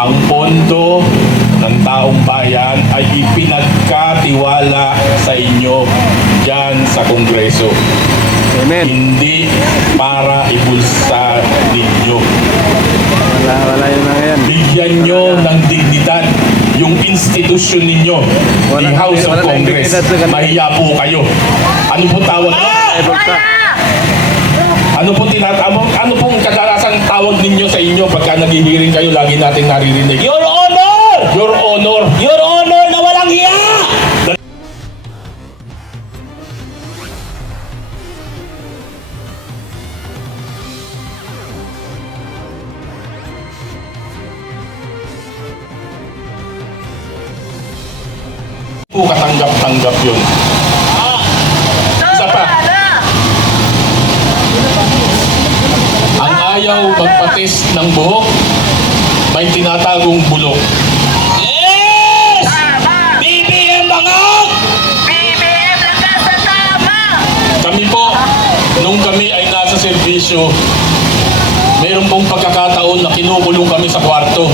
ang pondo ng taong bayan ay ipinagkatiwala sa inyo dyan sa Kongreso. Amen. Hindi para ibulsa ninyo. Wala yun mga yan. Bigyan nyo ng dignidad yung institusyon ninyo, Wala- the House of wala nang Congress. dignidad sa ganun. Mahiya po kayo. Ano po tawag? Ano po ano pong kadalasang tawag ninyo sa inyo pagka naghihiring kayo, lagi nating naririnig? Your Honor! Your Honor! Your Honor na walang hiya! Po katanggap-tanggap yun. Isa pa. Ang ayaw magpatis ng buhok, may tinatagong bulok. Yes! BBM bangag! BBM nagkasatama! Kami po, nung kami ay nasa serbisyo, meron pong pagkakataon na kinukulong kami sa kwarto.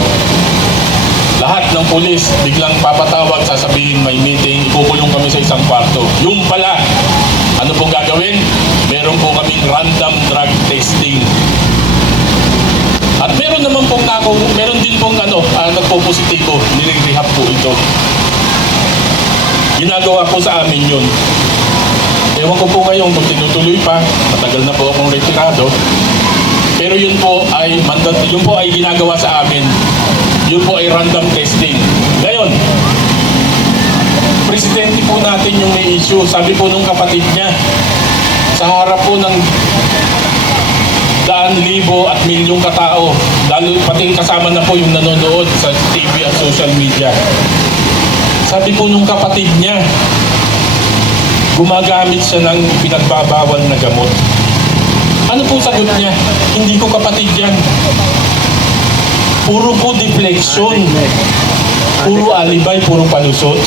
Lahat ng pulis biglang papatawag, sasabihin may meeting, ikukulong kami sa isang kwarto. Yung pala, ano pong gagawin? Meron po kaming random drug testing. At meron naman pong meron din pong nagpo-positibo, nire-rehab po ito. Ginagawa po sa amin yun. Ewan ko po ngayon kung tinutuloy pa, matagal na po akong retirado. Pero yun po ay ginagawa sa amin. Yun po ay random testing. Ngayon, presidente po natin yung may issue. Sabi po nung kapatid niya, sa harap po ng daan libo at milyong katao, lalo pati kasama na po yung nanonood sa TV at social media. Sabi po nung kapatid niya, gumagamit siya ng pinagbabawal na gamot. Ano po sagot niya? Hindi ko kapatid yan. Puro po deflection. Puro alibay, puro palusot.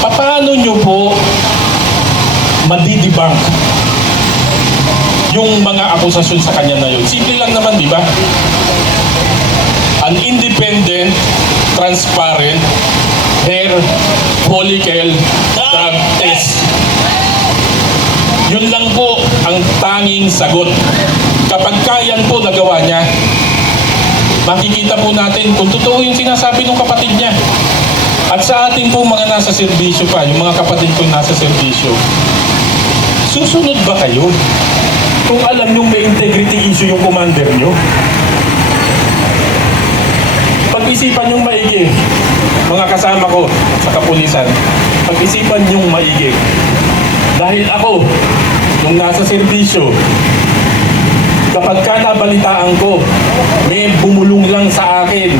Paano nyo po madidebunk yung mga akusasyon sa kanya na yun? Simple lang naman, di ba? An independent, transparent, hair follicle drug test. Yun lang po ang tanging sagot. Kapag kayan po nagawa niya, makikita po natin kung totoo yung sinasabi ng kapatid niya. At sa ating po mga nasa serbisyo pa, yung mga kapatid ko nasa serbisyo, susunod ba kayo? Kung alam nyo may integrity issue yung commander nyo, pag-isipan yung maigi, mga kasama ko sa kapulisan, pag-isipan yung maigi. Dahil ako, nung nasa serbisyo, kapag ka nabalitaan ko, may bumulong lang sa akin.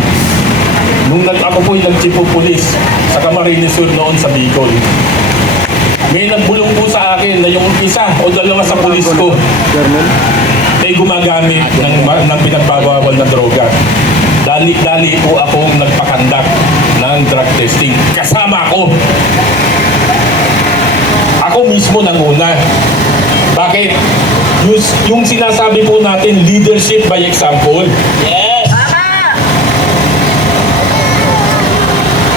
Nung ako po'y nag-chief of police sa Camarines Sur noon sa Bicol. May nagbulong po sa akin na yung isa o dalawa sa pulis ko ay gumagamit ng pinagbabawal na droga. Dali-dali po akong nagpakandak ng drug testing. Kasama ako. Ako mismo nanguna. Bakit? Yung sinasabi po natin, leadership by example. Yes!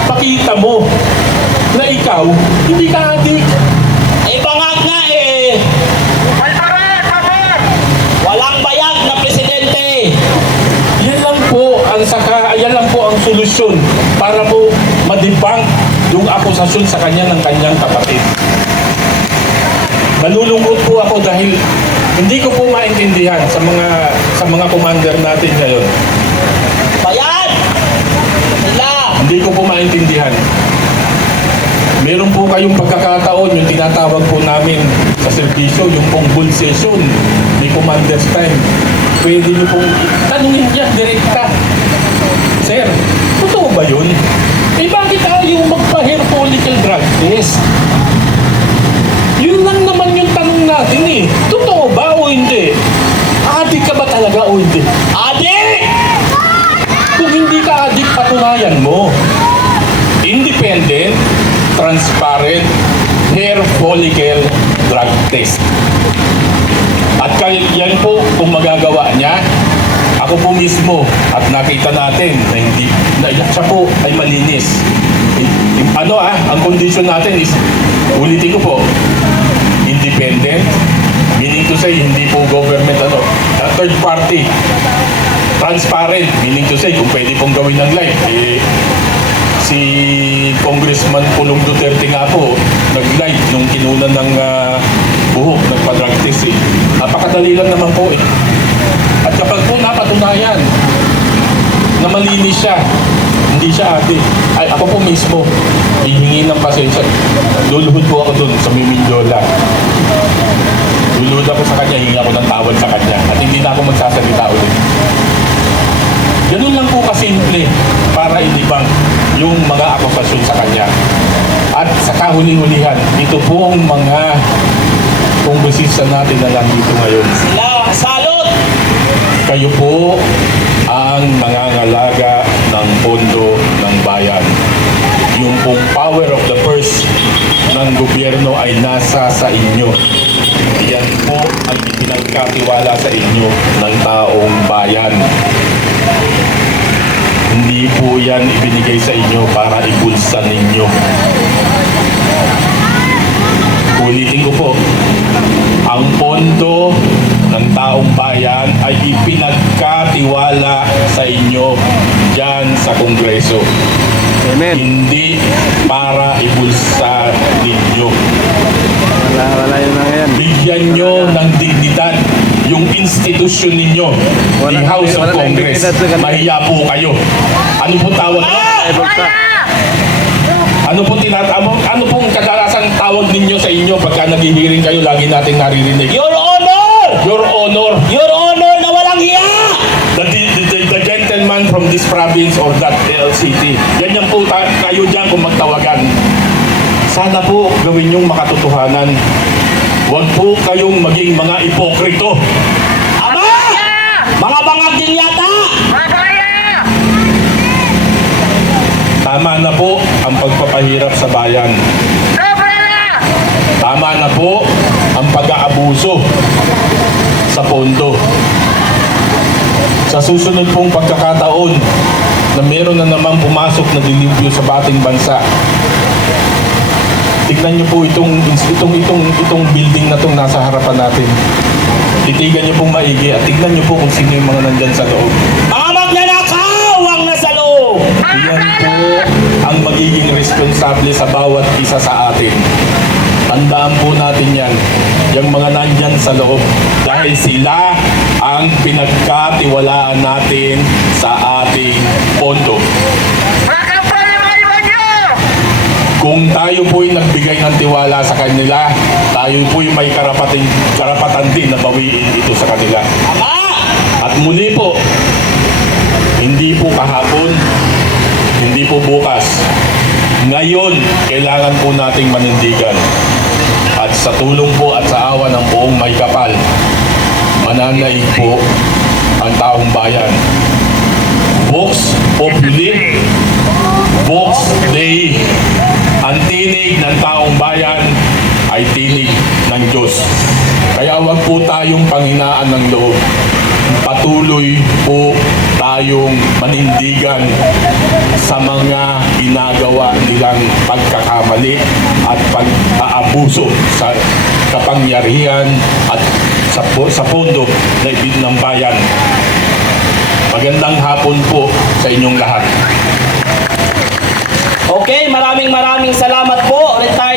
Pakita mo na ikaw, hindi ka adik. Eh bangag nga eh! Walang bayag na presidente! Yan lang po ang solusyon para po madebunk yung akusasyon sa kanya ng kanyang kapatid. Nalulungkot po ako dahil hindi ko po maintindihan sa mga commander natin ngayon. Bayad! Sila! Hindi ko po maintindihan. Meron po kayong pagkakataon, yung tinatawag po namin sa serbisyo, yung pong bull session ni Commander's Time. Pwede nyo pong tanungin niya direkta. Sir, totoo ba yun? Eh bakit ayaw magpa-hair follicle drug test? Yun lang naman yung tanong natin eh. Totoo ba o hindi? Adik ka ba talaga o hindi? Adik! Kung hindi ka adik, patunayan mo. Independent, transparent, hair follicle drug test. At yan po, kung magagawa niya, ako po mismo, at nakita natin na siya po ay malinis. Ang condition natin is, ulitin ko po, independent, meaning to say, hindi po government, third party, transparent, meaning to say, kung pwede pong gawin ng live, si Congressman Pulong Duterte nga po, nag-live nung kinunan ng buhok, nagpa-drug test Napakadali lang naman po At kapag po napatunayan na malinis siya, hindi siya ate, ay ako po mismo, hihingi ng pasensya. Luluhod po ako dun sa Mimindiola. Luluhod ako sa kanya, hihingi ako ng tawad sa kanya. At hindi na ako magsasalita ulit. Ganun lang po kasimple para ilibang yung mga akusasyon sa kanya. At sa kahuli-hulihan, ito pong mga kongresista natin na lang dito ngayon. Sila, salot! Kayo po ang nangangalaga ng pondo ng bayan. Yung pong power of the purse ng gobyerno ay nasa sa inyo. Yan po ang ipinagkatiwala sa inyo ng taong bayan. Hindi po yan ibinigay sa inyo para ibulsa ninyo. Ulitin ko po, ang pondo ng taong bayan ay ipinagkatiwala sa inyo dyan sa Kongreso. Amen. Hindi para ibulsa ninyo. Wala yung mga yan. Bigyan nyo ng dignidad yung institusyon ninyo, the House of wala tayong Congress. dignidad sa ganun. Mahiya po kayo. Ano po tawag nyo? Ay, bulsa. Ano pong kadalasang tawag ninyo sa inyo pagka naghihiring kayo, lagi nating naririnig? Your Honor! Your Honor, Your Honor na walang hiya! the gentleman from this province or that city. Ganyan po kayo dyan kung magtawagan. Sana po gawin yung makatotohanan. Huwag po kayong maging mga ipokrito. Ama! Mga bangag din yata! Tama na po ang pagpapahirap sa bayan. Tama na po ang pag-aabuso sa pondo. Sa susunod pong pagkakataon na meron na naman pumasok na dilibyo sa bating bansa, tignan niyo po itong building na itong nasa harapan natin. Titigan niyo pong maigi at tignan niyo po kung sino yung mga nandyan sa loob. Mga magnanakaw ang nasa loob! Iyan po ang magiging responsable sa bawat isa sa atin. Tandaan po natin yan, yung mga nandyan sa loob, dahil sila ang pinagkatiwalaan natin sa ating pondo. Kung tayo po'y nagbigay ng tiwala sa kanila, tayo po'y may karapatan din na bawiin ito sa kanila. Ama! At muli po, hindi po kahapon, hindi po bukas. Ngayon, kailangan po nating manindigan. At sa tulong po at sa awa ng buong may kapal, mananaig po ang taong bayan. Vox Populi, Vox Dei. Ang tinig ng taong bayan ay tinig ng Diyos. Kaya wag po tayong panghinaan ng loob. Patuloy po tayong manindigan sa mga ginagawa nilang pagkakamali at pag-aabuso sa kapangyarihan at sa pondo na ibig ng bayan. Magandang hapon po sa inyong lahat. Okay, maraming salamat po. Retired